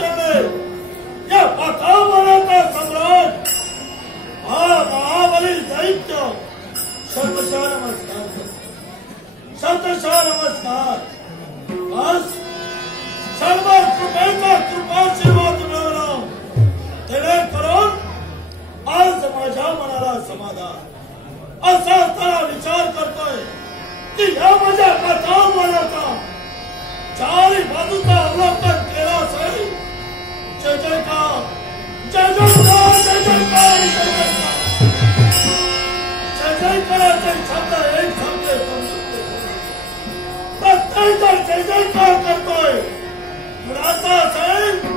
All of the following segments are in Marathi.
केले या पाताळाचा सम्राट हा महाबली दैत्य शतशः नमस्कार शतशः नमस्कार. बस सर्व कृपेचा कृपाशीर्वाद मिळवणं जेणेकरून आज माझ्या मनाला समाधान. असा असताना विचार करतोय की या माझ्या पाताळाचा चारी बाजूचा अवलोकन केला असेल. जय जयकार जय जयकार जय जयकार जय जयकार जय जयकाराचे शब्द एक शब्द प्रत्येक जय जयकार करतोय. कुणाचा असेल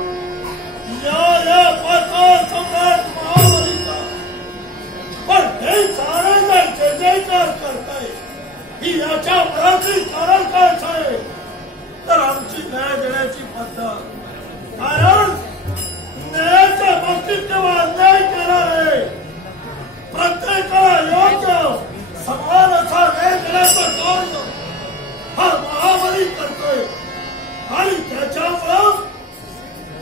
या पाताळ सम्राट महाबलीचा. पण हे सारे जण जय जयकार करताय ही याच्या मनाची कारण काय आहे तर आमची न्याय देण्याची पद्धत. कारण न्यायाच्या बाबतीत तेव्हा अन्याय केला आहे. प्रत्येकाला योग्य समान असा न्याय देण्याचा कार्य हा महाबली करतोय आणि त्याच्यामुळं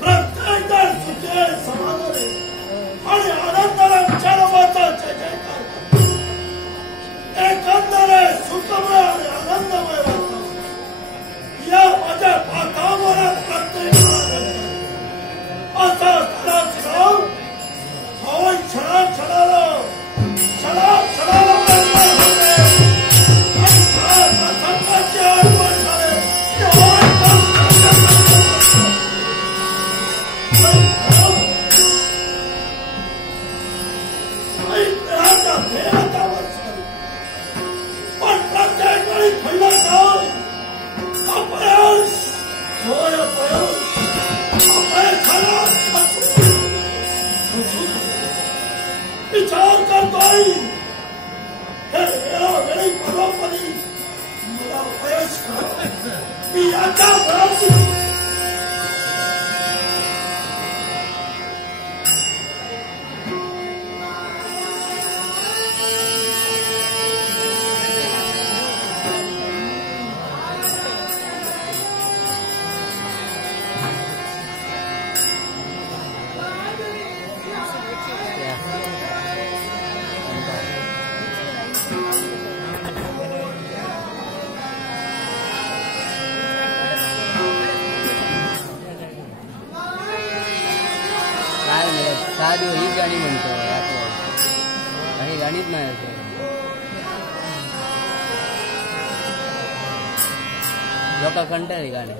प्रत्येक जण सुखी आहे समाधानी आणि आनंदाला विचारवाचा जय जयकार करतो. एकंदरे सुखमय आणि आनंदमय वातावरण या माझ्या पाताळावर प्रत्येकाला असा क्षणाक्षणाला हवं क्षणाक्षणाला संतांची आठवण झाले पण प्रत्येक वेळी खल्ला जाऊन अपयश होय अपयश विचार करतोय हे वेळोवेळी परोपरी मला अपयश मी याच्या बळाची साधी ही गाणी म्हणतो काही गाणीच नाही असं. लोक कंटाळी गाणी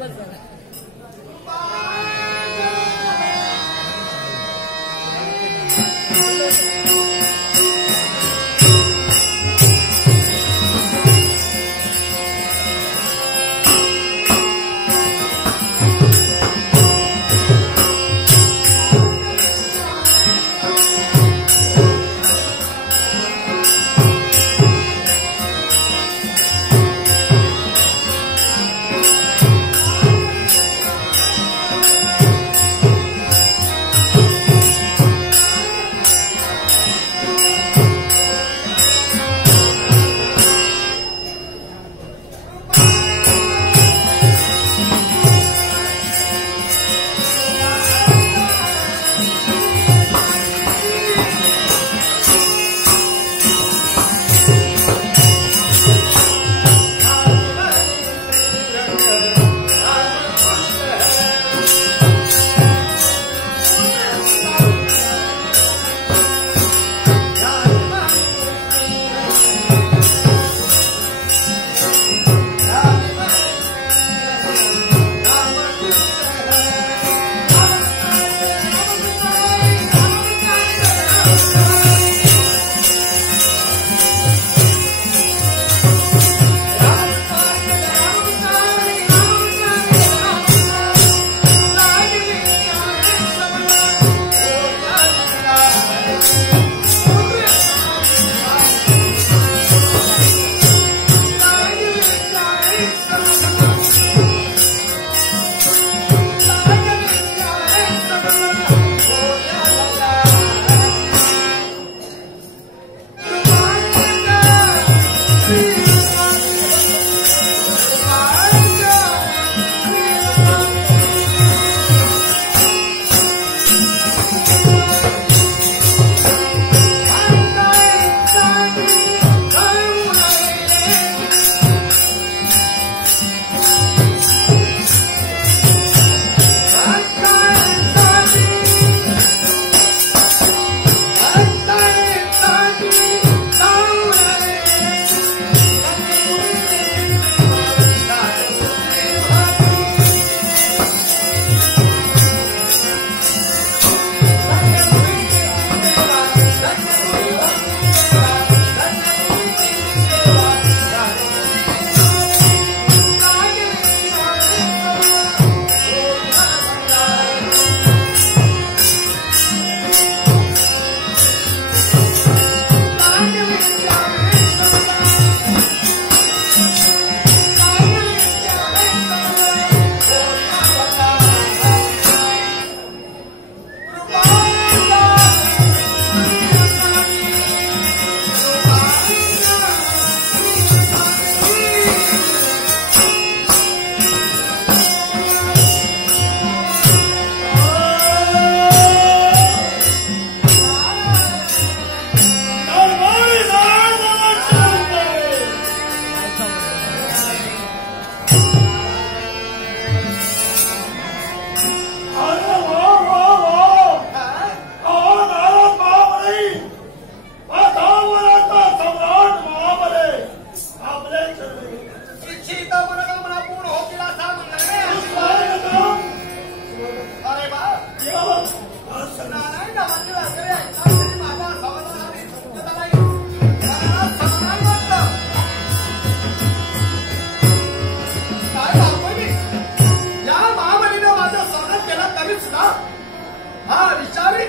हा विचारी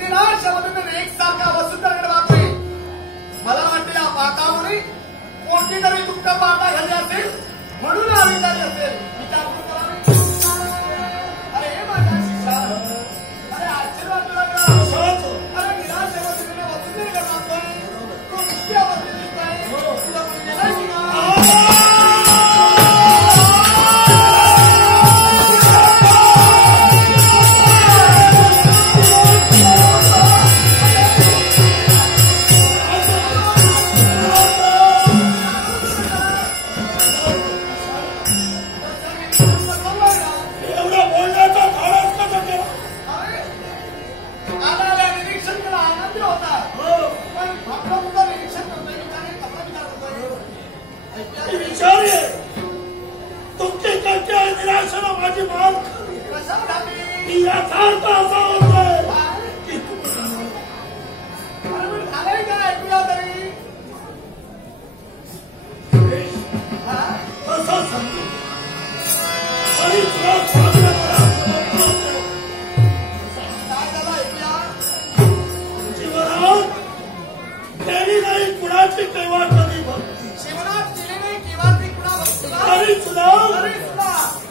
निराशामध्ये एकसारखा वसुंधराकडे वागतोय. मला वाटते या पाकामुळे कोणती तरी तुमच्या पाटा घाली असेल म्हणून हा विचारली असेल. विचारपूस करावी. अरे हे माझ्या शिष्या, अरे आशीर्वाद तुला का? अरे निराशामध्ये वसुंधराकडे वागतोय. तो इतक्या वरती दिसतोय. तुला कोणी गेलाय की ना? माझी मान याचा अर्थ असा होतोय की झालंय का ऐकूया तरी असं समजू तरी तुला साजरा काय झालं ऐकूया. जीवनात केली नाही कुणाची केव्हा कधी भक्ती जीवनात केली नाही किंवा ती कुणा भक्तीला तरी तुला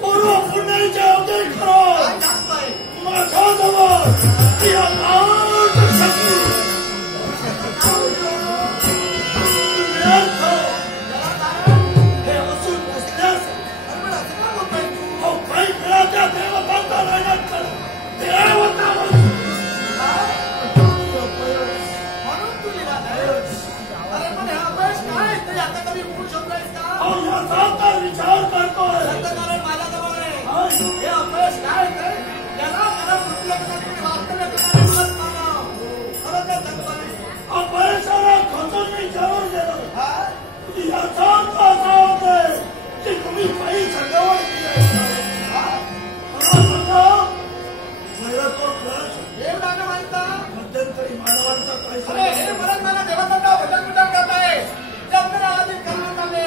पूर्व पुण्याचे अवघे करो माझ्याजवळ ती अनाथ शक्ती हे असून नसल्यास काही वेळाच्या देवतांचा लढत कर देवता म्हणून तू लिहिला अरे पण हा अपयश काय ते आता कधी होऊ शकतोयस का? याचा विचार करतोय कारण माझ्याजवळ आहे. हे अपयश काय ते त्याला मला कुठलं कधी वास्तव्य करणारे मत मानव खरं ते सांगतोय. अपयशाला खचून मी जरूर गेलो याचा अर्थ असा होतोय की तुम्ही काही सजावट केली तो क्लच हे गाणं म्हणता मध्यंतरी मानवांचा अरे हे पैसा परत मला देवाचा भजन विचार करत आहे. जगणे आधी करण्यात आले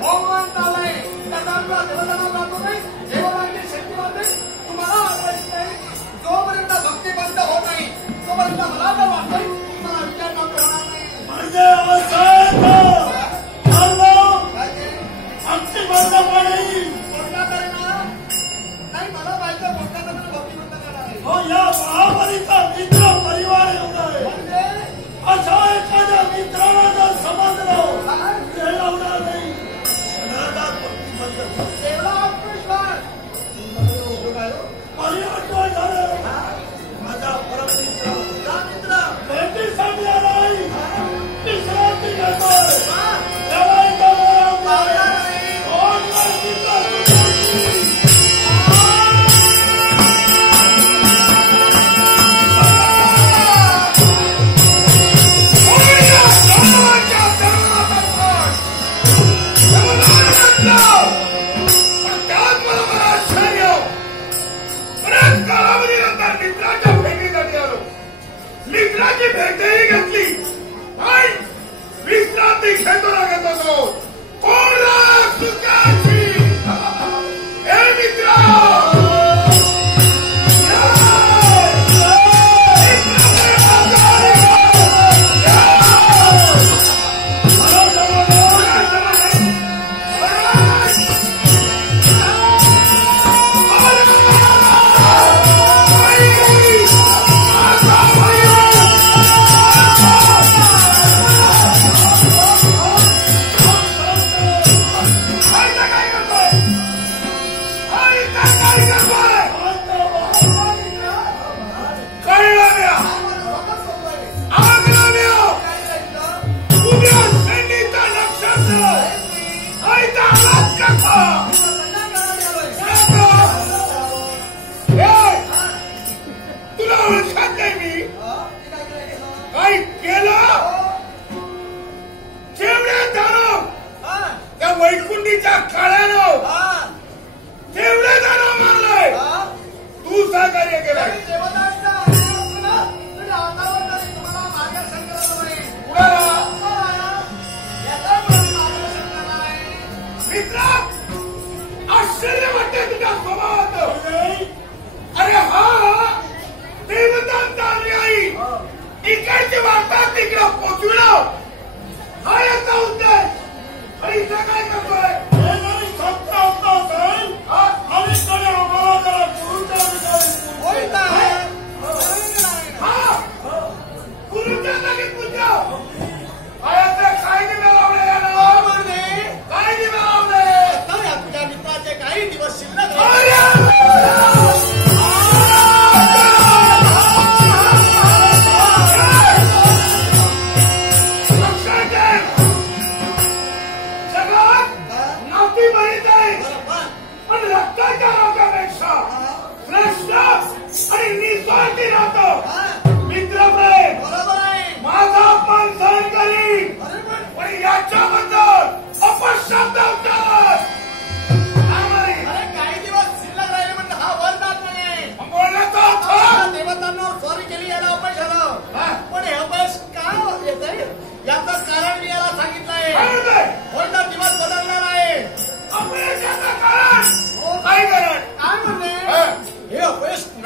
होमवन चाललंय त्याचा आपला देवताना जातो नाही. देवाची शक्ती वाटते तुम्हाला आठवायची नाही. जोपर्यंत भक्ती बंद होत नाही तोपर्यंत मला तर वाटतंय तुम्हाला विचार नव्हते होणार नाही. म्हणजे अगदी बंद पडेल कोणता तरी ना नाही मला पाहिजे कोणता तरी भक्ती बंद करणार आहे. हो या महाबलीचा मित्र परिवार एवढा आहे म्हणजे अशा एखाद्या मित्राला जर समजलं मिळवणार नाही क्षणार्धात भक्ती बंद एवढा आत्मविश्वास माझी आठवण झालं माझा परममित्र मित्र भेटीसाठी आलाय विश्रांती घेतोय त्याला एका मित्राची भेटही घेतली आणि विश्रांती घेतो ना घेतो सुखाची हे मित्र तुला ओळखत नाही मी काही केलं जेवढ्या दानो त्या वैकुंठीच्या काळानं तेवढे दानो मारलाय तू सहकार्य केलंय मित्र आश्चर्य वाटते तुझ्या स्वभावात अरे हा ते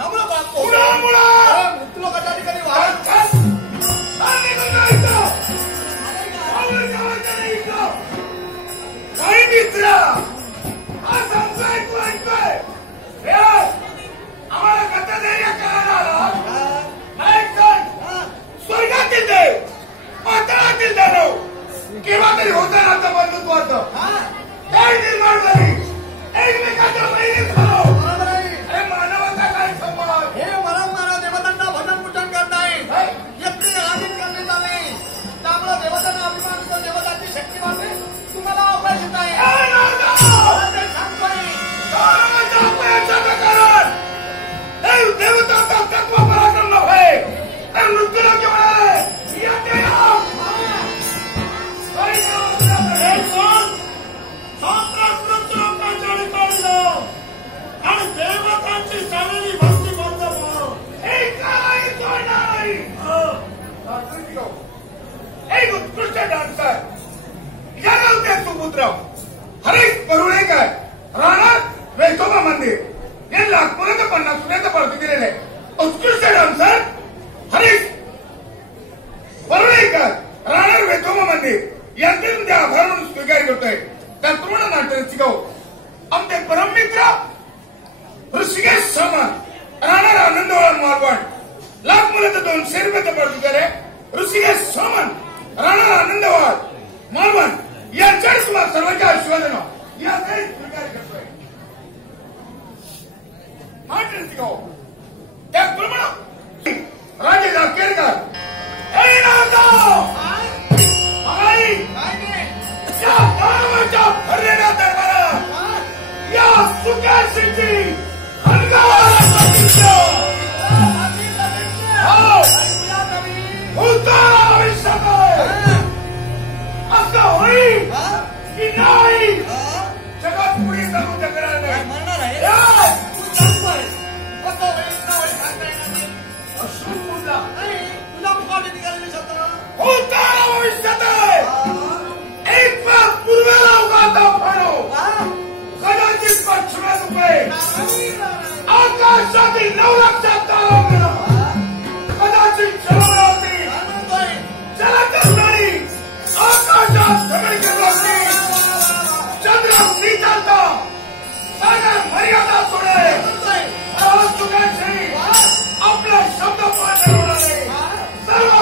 कुणामुळे पाहतो कुणामुळं? मृत्यू लोकांच्या ठिकाणी वाढत काही मित्र हा सांगतोय तू ऐकतोय आम्हाला कथा धैर्य करायला स्वर्गातील देव पाताळातील दानव केव्हा तरी होता ना आता बंधुत्वाचं काय निर्माण झाली एकमेकाच्या बहिणी झालो अरे मानवाचा काय संबंध हे वारंवार देवतांना भजन पूजन करताय व्यक्ती आधीन करणे झाले त्यामुळे देवतांना अभिमान करून देवतांची शक्ती वाढते तुम्हाला अपयश येत आहे देवताचा तत्व पराक्रम नव्हे मृत्यूला केवळ आणि देवतांची चाललेली भक्ती बंद एक उत्कृष्ट डान्सर याला होते सुपुत्र हरीश परुळेकर राहणार वेतोबा मंदिर हे नागपुरात 50 सुनेचं पार्टी दिलेले उत्कृष्ट डान्सर हरीश परुळेकर राहणार वेतोबा मंदिर यांतील त्या आभार म्हणून स्वीकार करतोय त्या तरुण नाट्य शिकव आमचे परममित्र ऋषिकेश सामंत राहणार आनंदवाळ मालवण लाख मुलाचं 200 रुपयाचं पार्टी दिले ऋषिकेश सामंत राहणार आनंदवाळ मालवण यांच्या तुम्हाला सर्वांच्या आशीर्वादानं या काही स्वीकार करतोय नाट्य शिकव त्याचप्रमाणे राजे जाकेरकर हे नावगाव या गावाच्या भरलेल्या दरबारात या सुखाशीची हंगार असं होईल की नाही जगात पुढे चालू शकणार नाही भविष्यात एक पूर्वेला उगाता फाडो कदाचित 500 रुपये आकाशातील 9 लाखात तारा कदाचित चलवणारी चला करणारी आकाशात धडक लागली चंद्र सीताचा सागर मर्यादा सोडे चुकायची आपला शब्द पालन होणारे सर्व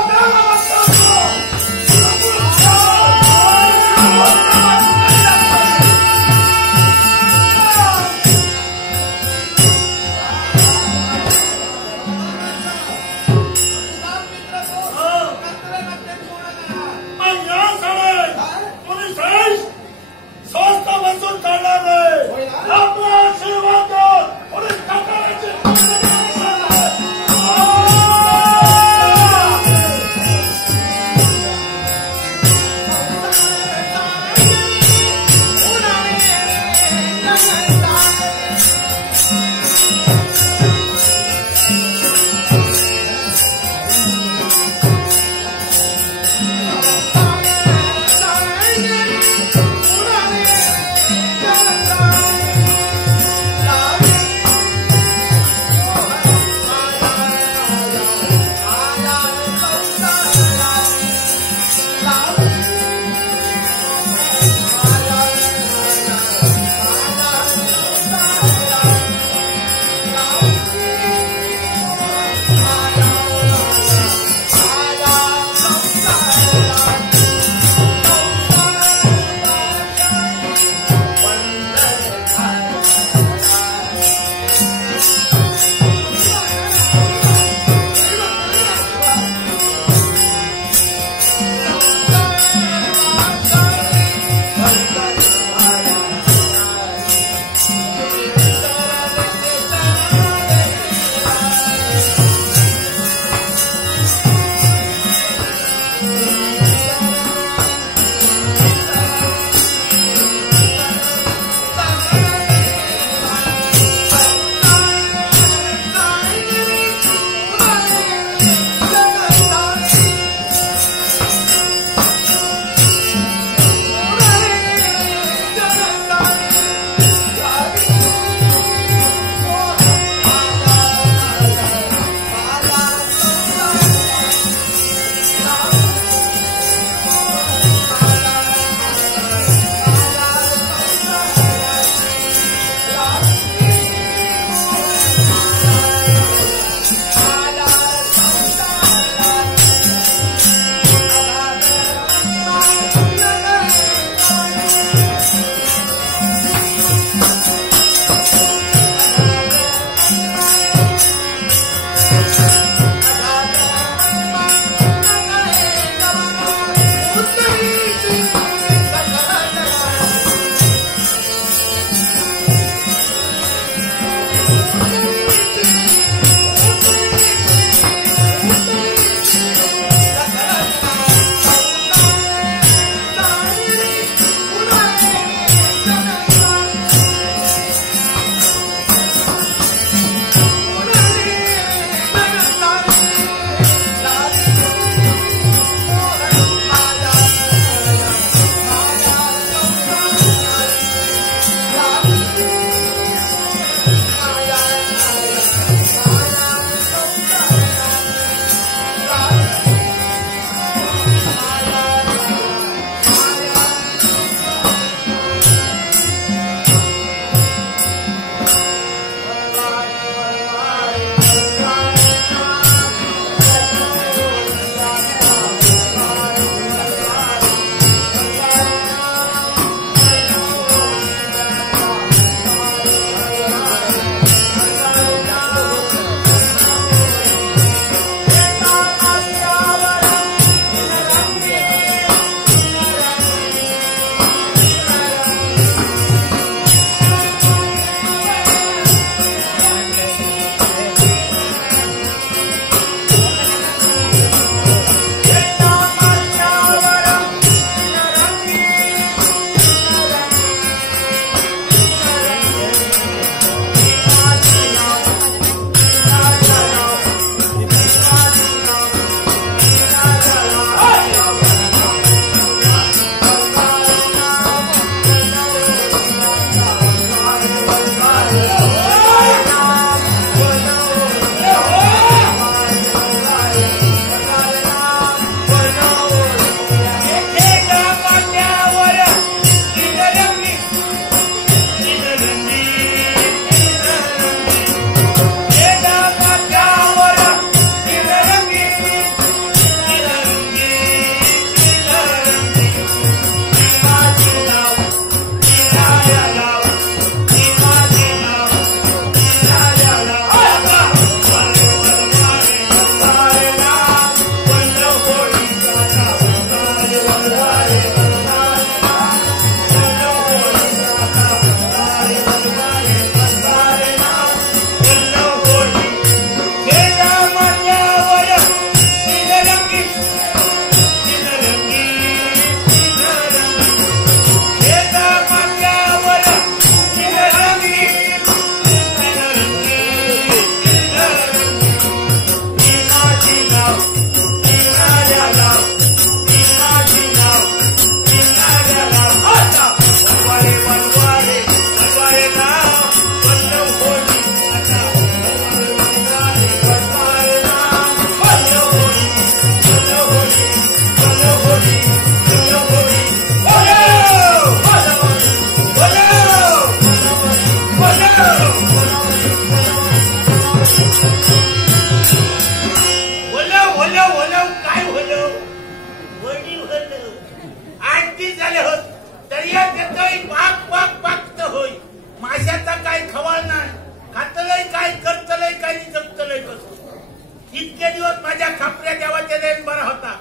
इतके दिवस माझ्या खापऱ्या देवाच्या देण बरा होता.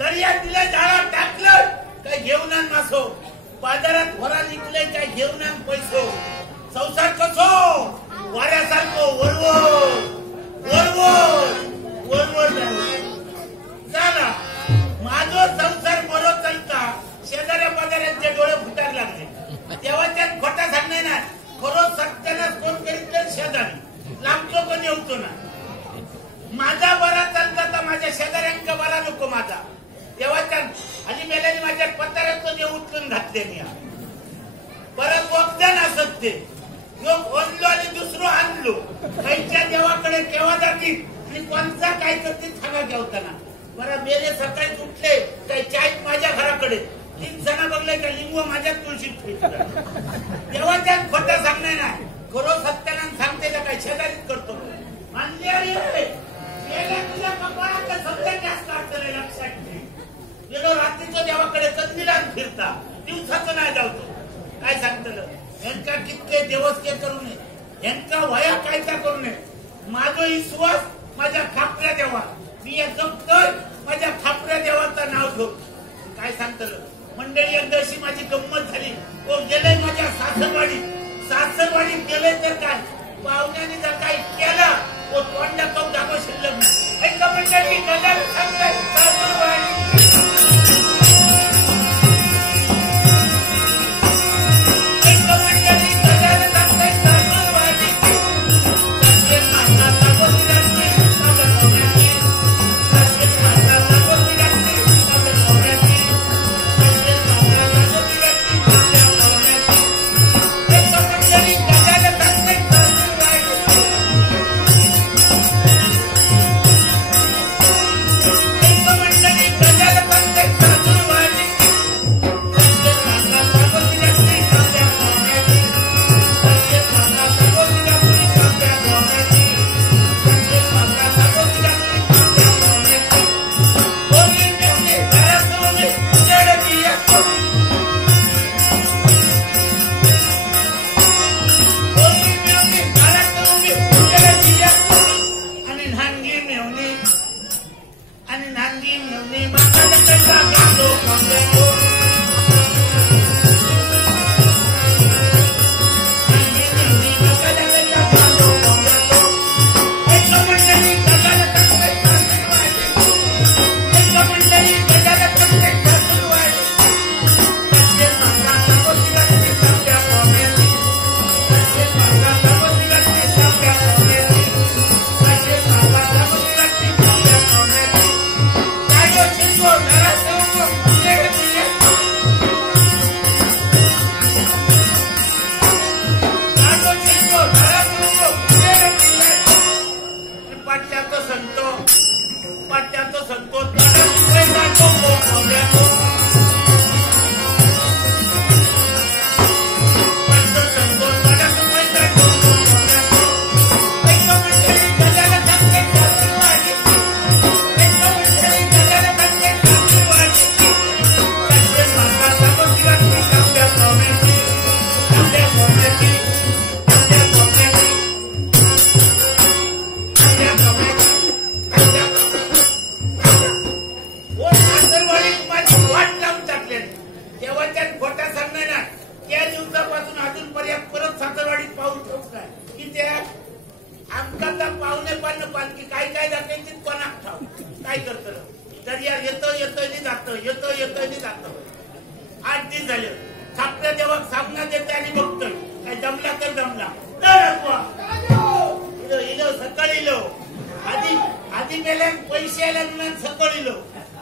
तरी या तिला झाडा टाकलं काय घेऊन आण मासो. बाजारात भरा निघले काय घेऊन आण पैसो. संसार कसो वाऱ्यासारखो वळवळ वळवळ वळवळ झाला. माझो संसार बरो चालता शेजाऱ्या पाजाऱ्यांचे डोळे फुटायला लागले. देवाच्या खोटा सांगणार ना खरो सत्यानाच कोण करीत तर शेजारी लांबतो पण येऊतो ना. माझा बरा चालता तर माझ्या शेजाऱ्यांका बरा नको माझा. देवाच्या आणि मेल्याने माझ्या पत्र्यात देव उचलून घातले मी. परत वक्तन असत ते योग ओढलो आणि दुसरं आणलो. काहीच्या देवाकडे केव्हा जातील आणि कोणचा काय करतील सांगा घेवताना. बरं मेले सकाळीच उठले काही चाय माझ्या घराकडे 3 जण बघले का लिंबू माझ्या तुळशीत देवाच्या खोटा सांगणार नाही. खरो सत्यानं सांगते का काय शेजारीच करतो. मानले अरे तुझ्या कपाळाच्या सत्य जास्त अडचण लक्षात ठेव. गेलो रात्रीच्या देवाकडे कंदीला फिरता दिवसाचं नाही जावतो. काय सांगतलं यांका कितके देवस्के करू नये. यांका वया कायचा करू नये. माझा विश्वास माझ्या खापऱ्या देवा. मी जगतोय माझ्या खापऱ्या देवाचं नाव ठेव. काय सांगतलं मंडळी एकदा अशी माझी गंमत झाली. तो गेले माझ्या सासरवाडीत गेले तर काय पाहुण्याने जर काही केला तो तोंडा तो दाखव शिल्लक नाही. ऐका मंडळी गजाल सांगताय सासरवाडी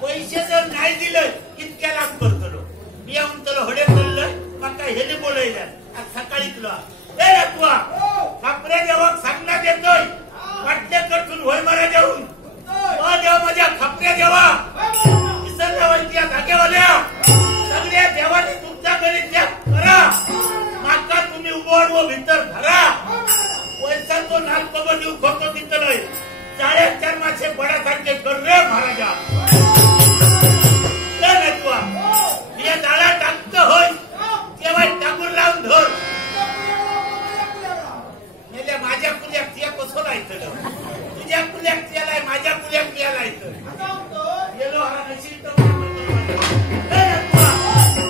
पैसे जर नाही दिले इतक्या लांब करतो. मी येऊन तर हडे बोललोय मग काय हेले बोलायला सकाळी तुला खापऱ्या देवाक सांगण्यात येतोय. वाटण्याकडून होय मला देऊन देवा माझ्या खापऱ्या देवा विसरल्या धाग्यावाल्या सगळ्या देवाने तुमच्या घरी त्याग करा. माका तुम्ही उभं व भीतर धरा. पैसा तो नाल पगड देऊ खोतो तिथं नाही. 4 मासे बडासारखे कर रे महाराजा. या जाळा टाकत होय तेव्हा टाकून लावून धर. माझ्या कुल्याक तिया कसं राहायचं तुझ्या कुल्याक त्याला आपल्या प्याला येतं आता म्हणतो गेलो हा नशीब तर ए रखवा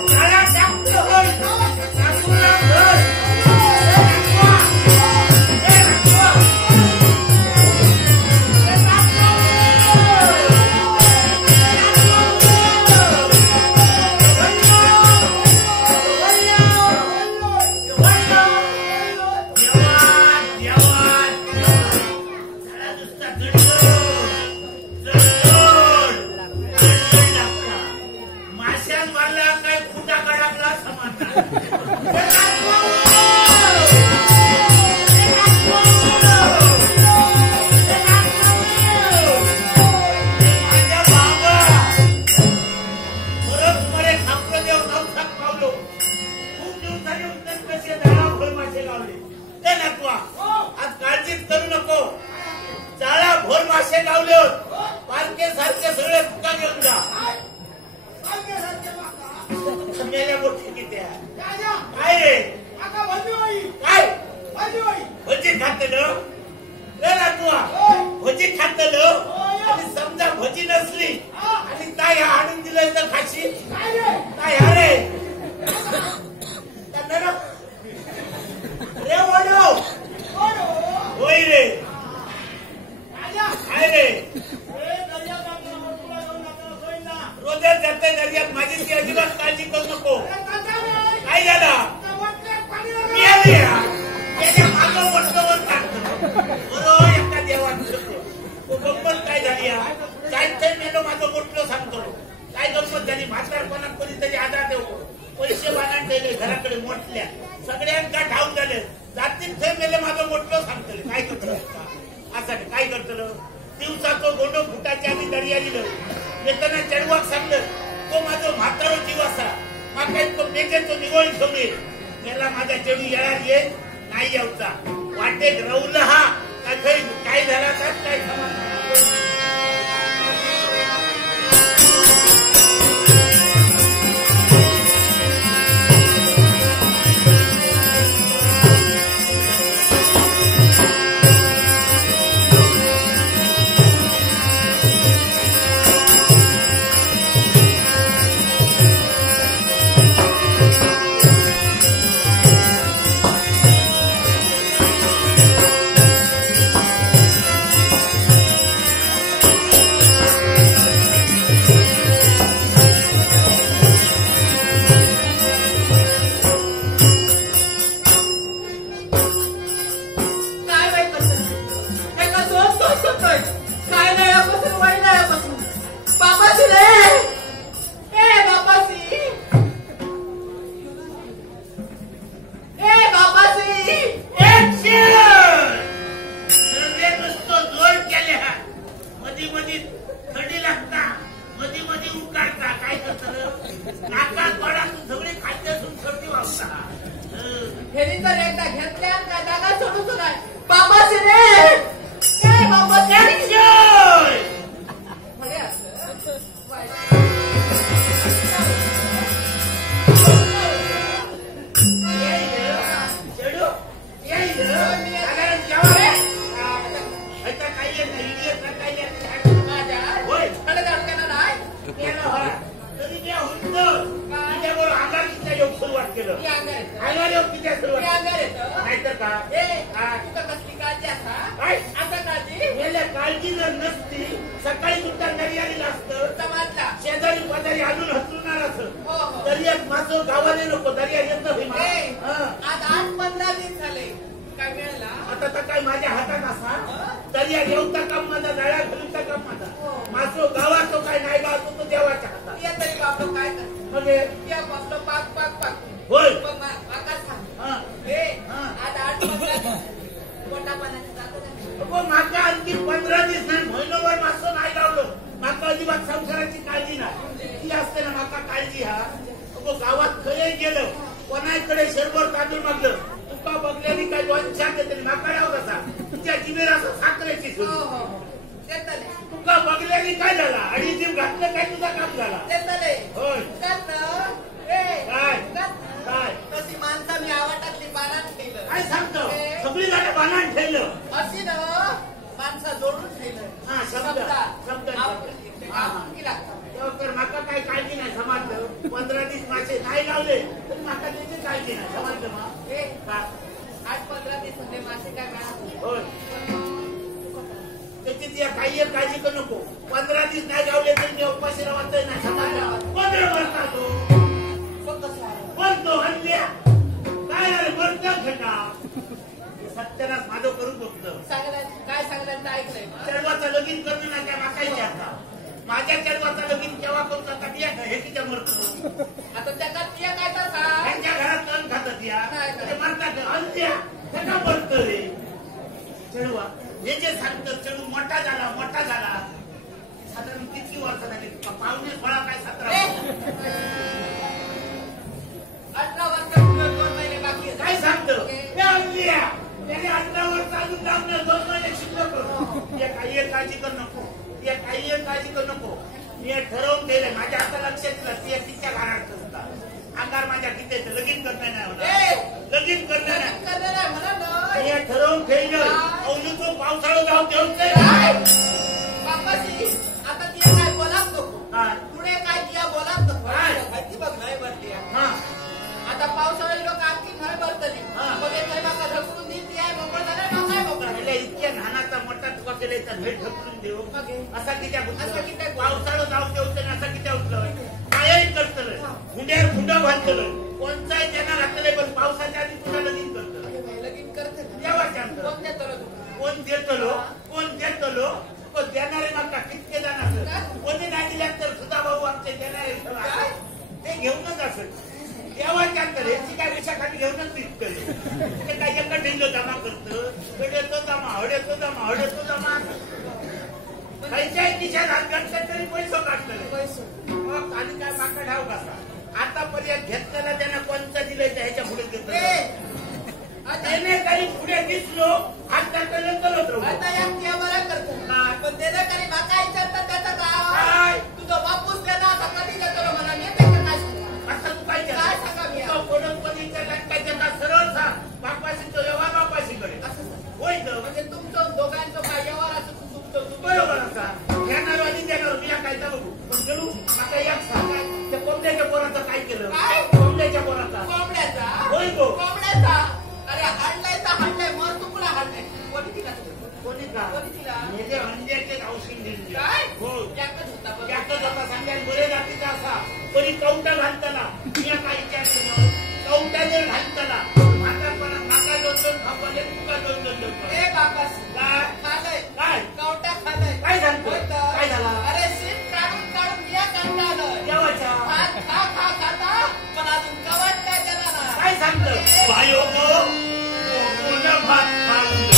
त्याला टाकतो होय टाकूला धर ए रखवा ए रखवा अशी ना माणसा जोडून ठेवलं हा शब्द शब्द तर माका काही काळजी नाही समजलं. 15 दिवस मासे नाही लावले तर माका त्याची काळजी नाही समजलं. मग आज 15 दिवस मासे काय मिळाले होय त्याची ती काही एक काळजी करू नको. 15 दिवस नाही लावले तर मी उपाशी राहतोय ना समजलं. 15 वर्षाचो बोलतो हल्ल्या काय झालं बोलतो घेता सत्यानाच माझं करू बघतो. काय सांगण्याचं ऐकलंय चढवाचं लगीन करणं ना काय मागायचे आता. माझ्या चढवाचं लगीन केव्हा करू आता बिया हे तिच्या मरतो. आता त्या तिया काय तर त्यांच्या घरात तण खातात या ते म्हणतात हल्ल्या त्याला बोलतो रे चढवा. हे जे सांगतं चढू मोठा झाला साधारण किती वर्ष झाली 15 काय 17 18 वर्ष 2 महिने बाकी आहे. काय सांगतं त्याने 18 वर्ष अजून लावलं 2 महिने शिल्लक करू. काही एक काळजी करू नको. मी ठरवून ठेवलंय माझ्या आता लक्षात दिलं तिच्या घरात अंगार माझ्या किती लगीन करणं नाही होणार. लगीन करणं नाही हे ठरवून ठेवलं. अवनी तो पावसाळा जाऊ देऊच आता तिला काय बोलात नको पुढे काय तिला बोलात नको माहिती बघ नाही भरली. आता पावसाळी लोक आणखी नाही भरतली मग माका ढकलून देईल ती आहे मोकळ झाला काय मोकळ इतक्या लहानाचा मोठा तुका केले तर भेट ढकलून देऊ असा कित्या पावसाळा जाऊ देऊच असा कित्या उठलं कायही करतलं हुंड्यावर हुंडा घालतलं कोणताही त्यांना घातलंय पण पावसाच्या आधी तुला लगीन करतलं. लगीन करते देवाच्या कोण देतलो देणारे मागता कितके जाणार कोणी नाही दिल्या तर सुद्धा भाऊ आमचे देणारे ते घेऊनच असत. देवाच्या अंतर याची काय विषयाखाली घेऊनच दिसत ते काही एका ढिंग जमा करतं हडेतो जमा पैशाही खिशात हात घालतात तरी पैसे काढतले मग आणि काय माका ठाव कसा आतापर्यंत घेतलेला त्यांना कोणता दिलंय ह्याच्या पुढे घेतलं त्याने काही पुढे दिसलो हात टाकलं करत पण त्याला काही माका विचारतात त्याचा काय तुझा बापूस त्याला आता कधी जातो मला नेते आता तू काय काय सांगा मी कोणपणीच्या काय सरळ सांग बापाशी तो व्यवहार बापाशीकडे होय म्हणजे तुमचं दोघांचं काय व्यवहार असं तुमचं बरोबर असा घेणार आणि देणार मी काय बघू पण चलू आता एक सांग त्या कोंबड्याच्या पोराचं काय केलं कोंबड्याच्या पोराचा कोंबड्याचा होय गो कोंबड्याचा अरे हाडलाय मर तुकडा हाडलाय कोणी का म्हणजे अंड्याचे औषध दिले काय हो त्याकच होता त्याकच होता सांगायला बरे जातीचा असा कोणी कवटा घालताना मी काय विचार कवटा जर घालताना म्हातारपणा माका दोन खापाले तुका दोन ए बापास काय खालय काय कवटा खालय काय सांगतो काय झाला अरे सीट काढून बिया कंटाळलं देवाच्या खाता पण अजून कवट काय देणार काय सांगतं बायो कोण भात खाल्लं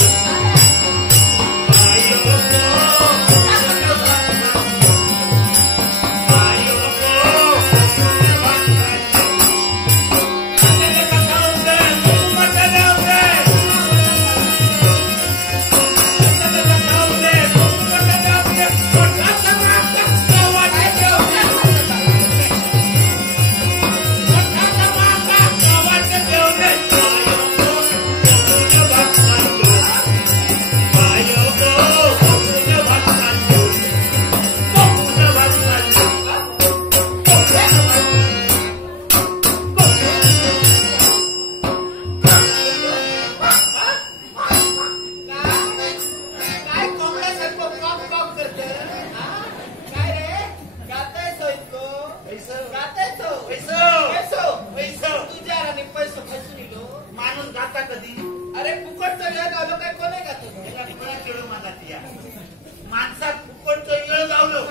माणसात फुकटचं येळ गावलं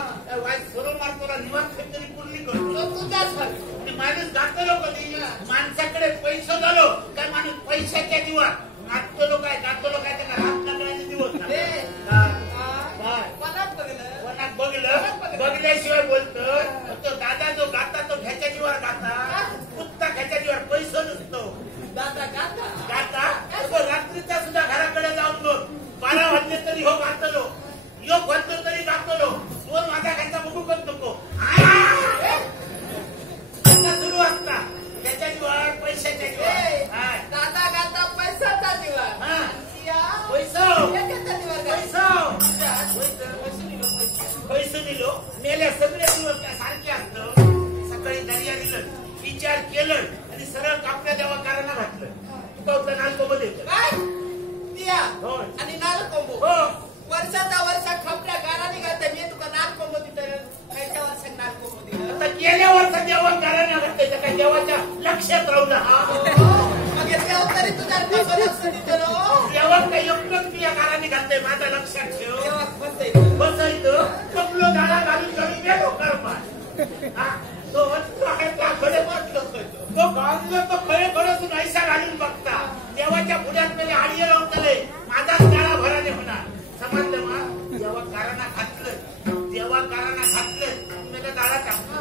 सर्व मार्गाला निवास तरी पूर्णी करतो माणूस गातलो कधी माणसाकडे पैसे झालो काय माणूस पैशाच्या जीवा गातलो काय त्याला हात लागण्याचे दिवस बघल्याशिवाय बोलतो तो दादा जो गाता तो ह्याच्या जीवावर गाता कुत्ता ह्याच्या जीवावर पैसे नसतो दादा गाता रात्रीचा सुद्धा घराकडे जाऊन बघ 12 वाजले तरी हो गातलो योग वाजलो तरी गातलो दोन माझ्या खायचा बघू करत नको सुरू असता त्याच्या जीवावर पैशाच्या जीवावर दादा गाता पैसा मेल्या सगळे दिवस त्या सारखे असतं. सकाळी दर्या दिलं, विचार केलं आणि सरळ कापल्या देवा कारण घातलं. तुका उठलं नाल कोंब द्यायचं काय दिया होय. आणि नाल कोंबो हो वर्षाचा वर्ष खपल्या गाराने घालते. मी तुका नाल कोंबो दिलं, खायच्या वर्षात नाल कोंबो दिलं. आता गेल्या वर्षात देवा कारण घातलं तर काय देवाच्या लक्षात राहू हा मग देव तरी तुझ्या कसं लक्ष दिलं. देवा काही योग्य तुझ्या काराने घालतंय माझा लक्षात ठेव. देवा बसायचं बसायचं कपलो दाडा घालून करून गेलो कर्मा तो वस्तू आहे त्याकडे तो गांजलो तो खळे खडसून ऐसा घालून बघता. देवाच्या पुढ्यात मध्ये आडिये लावतले माझा दाडा भराने होणार. समजलं मा देवा कारणा घातलं, देवा कारणा घातलं मेला दाडा टाकला.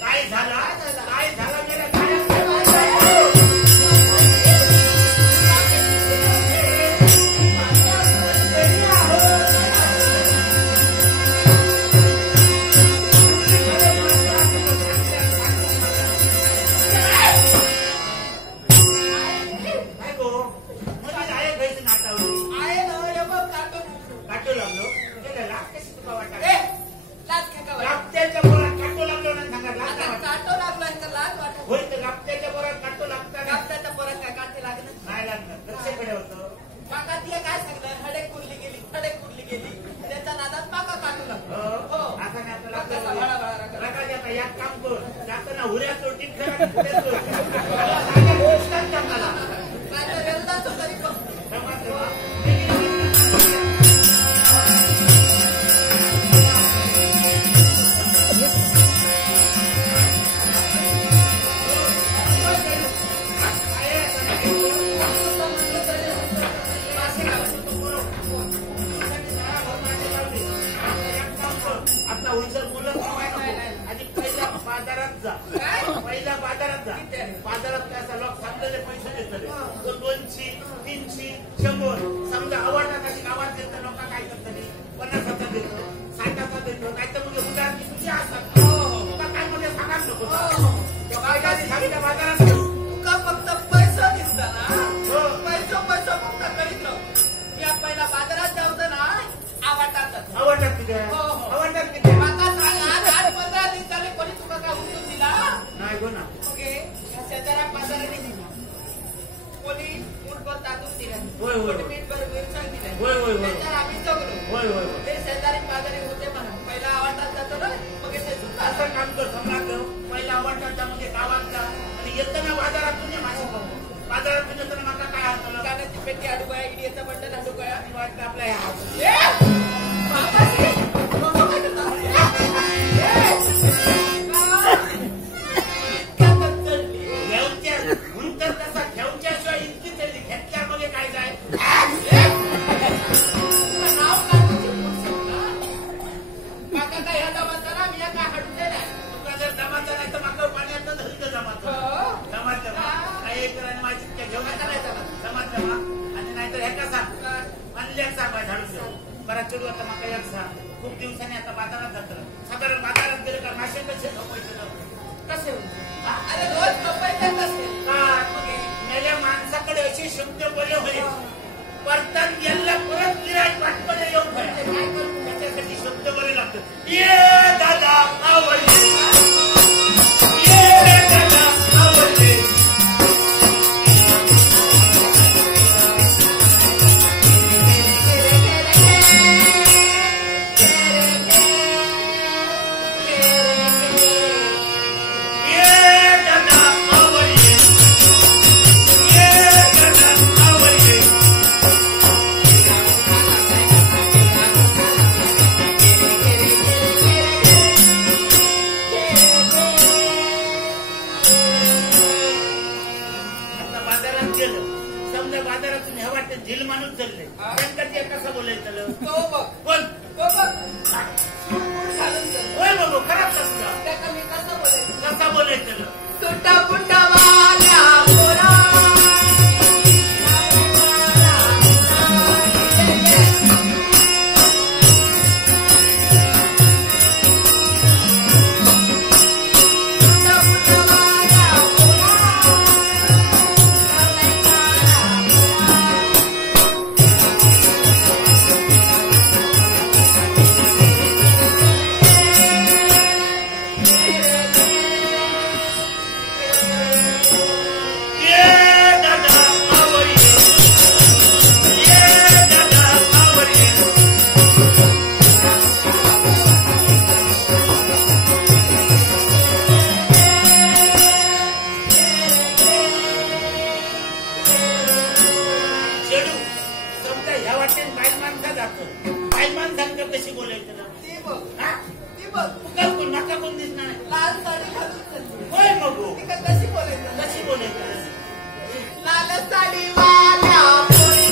काय झाला काय झाला मेला बाजारात असा लोक सांगलेले पैसे देतले. तो 200, 300, 100 समजा आवाजासाठी आवाज देत लोक काय करतली 50चा देतो, 60चा देतो. नाहीतर म्हणजे उदाहरण तुझी असतात काय म्हणजे सांगा नको सांगितलं बाजारात तुका फक्त पैसा दिसता ना. पैसा पैसा फक्त करीत राहू. मी पहिला बाजारात जाऊचं ना आवडतात आवडतात किती माका सांग आज 8-15 दिवस झाले कोणी तुका काय उचलून दिला नाही गो ना. ओके शेजारा बाजाराने दिला, कोणी मूठभर तांदूळ दिला, कोणी मीठभर मिरची दिला. शेजार आम्ही जगलो. ते शेजारी बाजारी होते म्हणा पहिला आवडतात जातो ना. मग ते असं काम कर सम्राट. पहिला आवडतात म्हणजे गावात जा आणि येताना बाजारातून ये माझ्या बाजारातून येताना माका काय हरतलं गाण्याची पेटी अडूया इडियाचा बंडल अडूया आणि वाटतं आपल्या तसा ठेवच्याशिवाय इतकी चढली घेतल्या मग काय जाय नाव काढून माका काय ह्या जमाचा ना मी काय हाडून देणार. तुका जर जमाचा नाही तर माका पाण्यात धरीत जमाचं जमाचं काही एक आणि माझी घेऊन जमाचं मा. आणि नाहीतर हे का सांग म्हणले सांग झाडून घेऊ बराच चढू. आता माका एक सांग खूप दिवसांनी आता बाजारात जातं. साधारण बाजारात गेलं का मासे कसे पैसे कसे अरे रोज पैसे कसे मेल्या माणसाकडे असे शब्द बोलले होते परतात गेला परत गिरायक वाटपणे येऊन त्याच्यासाठी शब्द बोले लागतात. ये दादा आवडले, ये दादा आवडले. बायमान सांगतो कशी बोलायचं ना ती बघ हा? ती बघ तुका कोण नका कोण दिसणार नाही. लाल साडी घालून चालली. होय नको ती का कशी बोलायचं कशी बोलायचं लाल साडी वाल्या पोरी.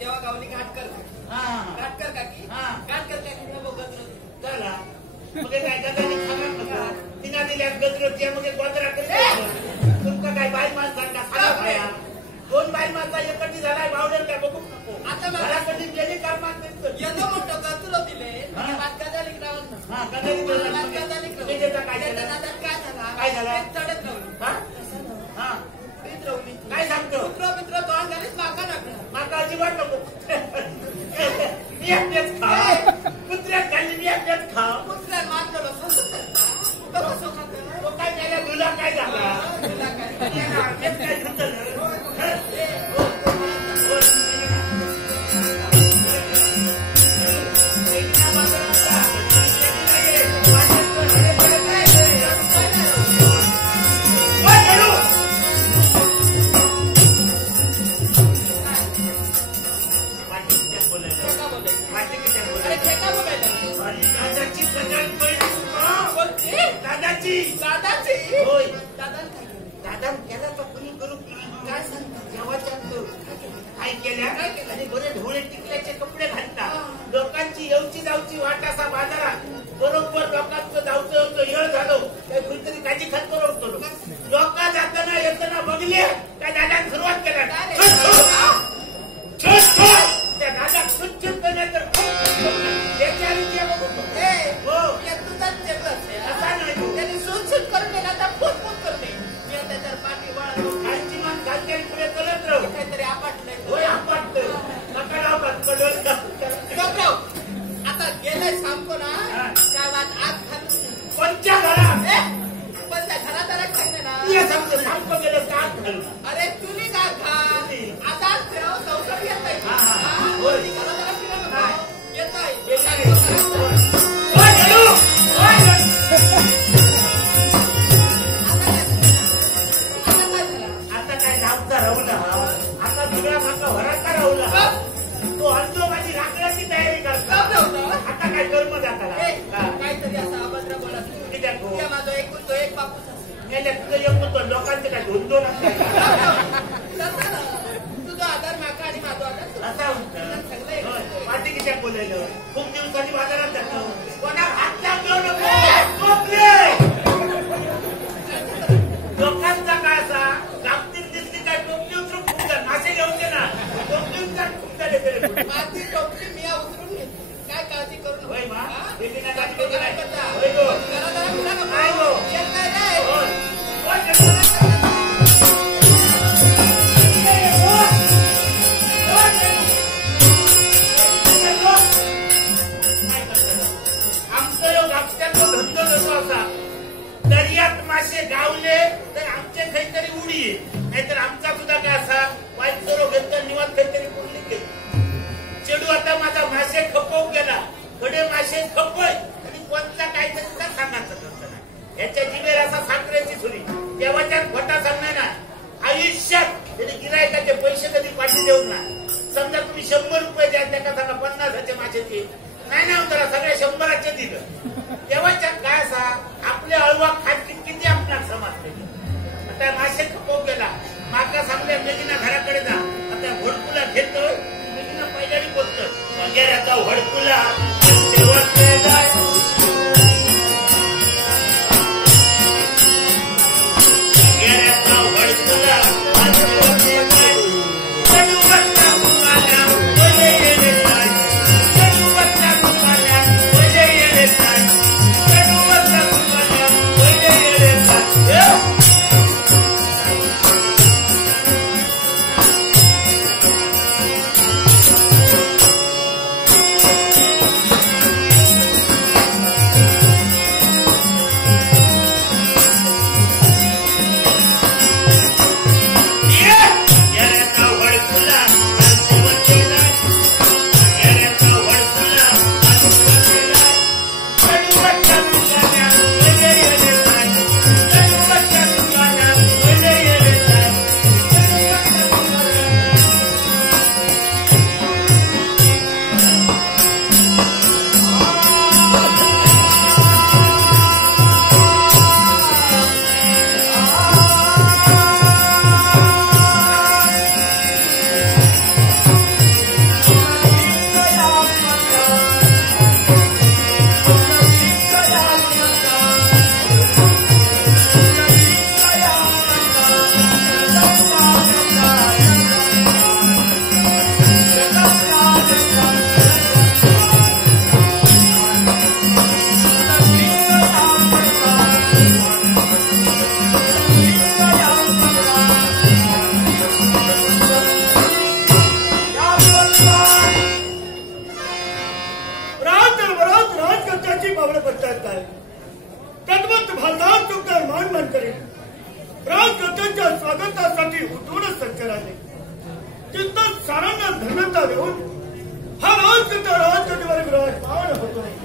तेव्हा गावली घाटकर घाटकर काकी घाटकर काकी बघत चला मग काय गजाली खाणार नका तिना दिल्यात गजरच्या मग गोदरा तुमका काय बाई माणसांना खाना खाया दोन बाई माणसा एकटी झालाय बावडेल काय बघू नको आता घराकडे गेली कामात येतो मोठं गजरो दिले बात गजाली ग्रावत हा गजाली काय झाला चढत राहून हा पीत राहून काय सांगतो मित्र तो अंगानेच माका टाकला माका अजिबात नको मी एकटेच खा कुत्र्यात खाल्ली मी एकटेच खा कुत्र्या मारलं कसं तो काय केला तुला काय झाला काय दादाची होय दादा दादा केला तर कुणी करू काय सांगतो जेव्हाच्या काय केल्या आणि बरे ढोळे टिकल्याचे कपडे घालतात लोकांची येऊची जाऊची वाट असा बाजारात बरोबर लोकांचं जाऊचं येळ झालं काय कुणीतरी काजी खात बरोबर लोक जाताना येताना बघले काय दादा सुरुवात केला त्या दादा स्वच्छ करण्याचं त्याच्या रीत्या बघतो हो तुझाच चेतच असा नाही त्यांनी सूट करून दिला तर फुट करते मी त्याच्यावर पाठी वळतो खायची मान घालते पुढे करत राहू काहीतरी आपटलंय होय आपटतं नका लावतात कडोल गौरव आता गेलाय सांगतो ना त्या वाद आज खाल्लं कोणत्या घरात पण त्या घरात खायचं ना तुला सांगतो सांगतो गेलं का आत घालू अरे तुली का खा आता संसार येत आहे येत आहे आता काय नावचा राहुला आता सगळा माका वराचा राहुला तो हलतो माझी राखण्याची तयारी करतो आता काय कर्म जाता काहीतरी असा अभद्र बोला माझा एकूण तो एक बापूस तुझं लोकांचे काय दोन दोन असतात तुझा आधार माका आणि माझा आधार असा पाठी किती बोलायला खूप दिवसांनी बाजारात जातो कोणा हात लागलो नको लोकांचा काय असा जागतिक दिसली काय टोपली उतरून खूप मासे घेऊन ना टोपली उतरून खूप झाले माझी टोपली मी उतरून घे काय काळजी करू होय मा आमचं लोक आपल्याला धंदो जसो असा दर्यात मासे गावले तर आमचे काहीतरी उडी आहे नाहीतर आमचा सुद्धा काय असा वाईट सरो घेतलं निवांत काहीतरी पुरली गेली चेडू आता माझा मासे खपवून गेला थोडे मासे खपवय आणि कोणता काहीतरी तुला सांगायचं करत नाही याच्या जिभेर असा साखरेची सुरी तेव्हा त्यात खोटा सांगणार ना आयुष्यात त्याने गिरायकाचे पैसे कधी पाठी देऊ ना समजा तुम्ही 100 रुपये द्या त्या का सांगा 50चे मासेचे नाही ना त्याला सगळ्या पैसे दिलं तेव्हाच्या काय असा आपले अळवा खात किती आपणाक समजते आता मासे खपवून गेला माका सांगल्या मेघीना घराकडे जा आता घोडकुला घेतोय मेघीना पहिल्याने बोलतोय वगैरे आता घोडकुला शेवटचे जाय स्वागतासाठी उठून सज्जराने चिंतन सारांना धन्यता देऊन हा राजकथा राजकथेवर विराजमान होतो.